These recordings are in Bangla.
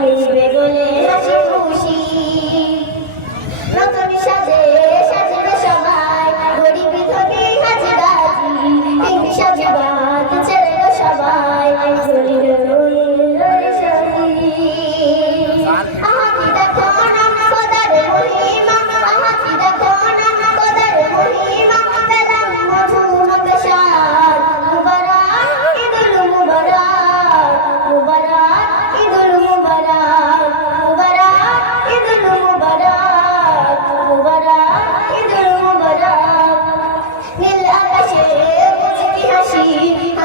মিলবে গলে হাসি খুশি। নতুন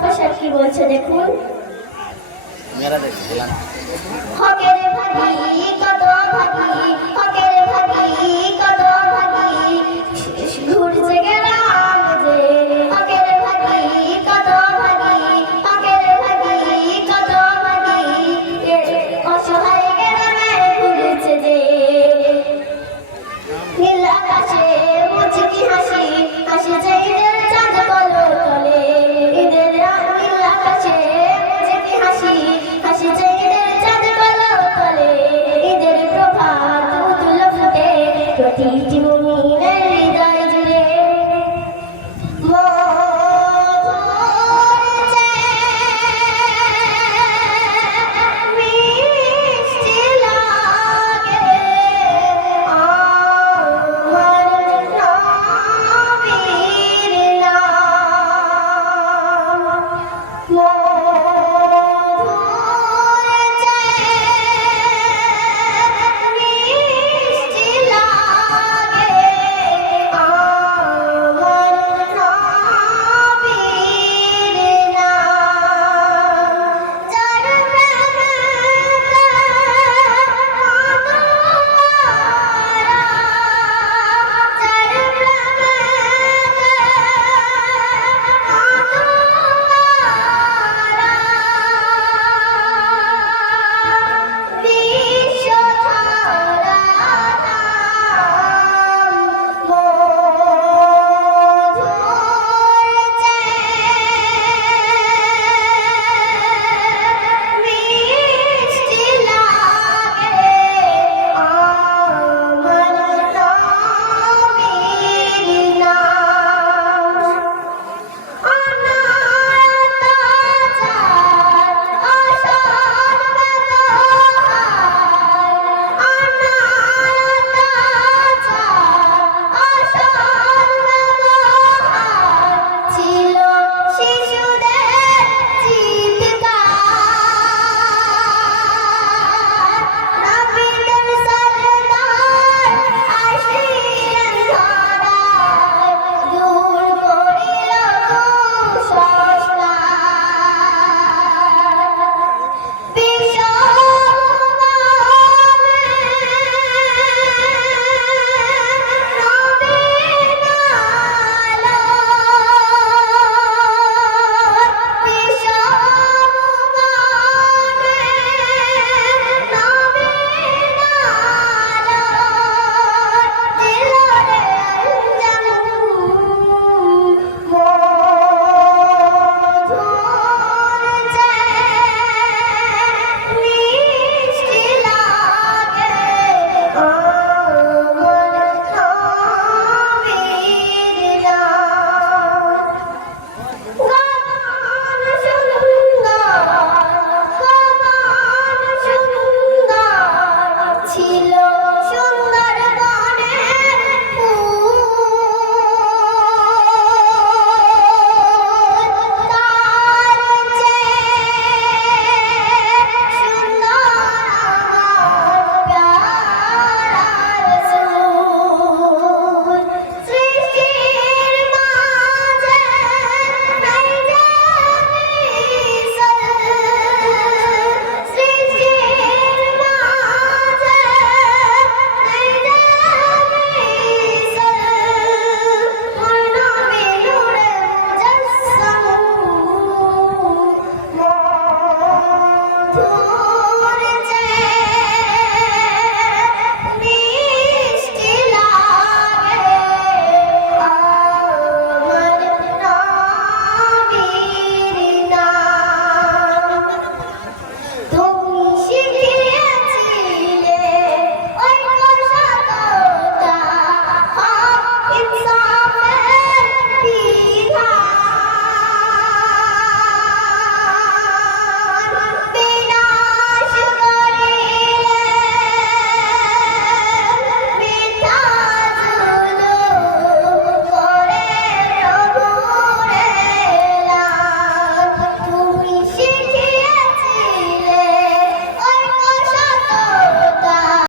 ফাসাদ কি বলছে দেখুন। হকের ভাগি কত ভাগি হকের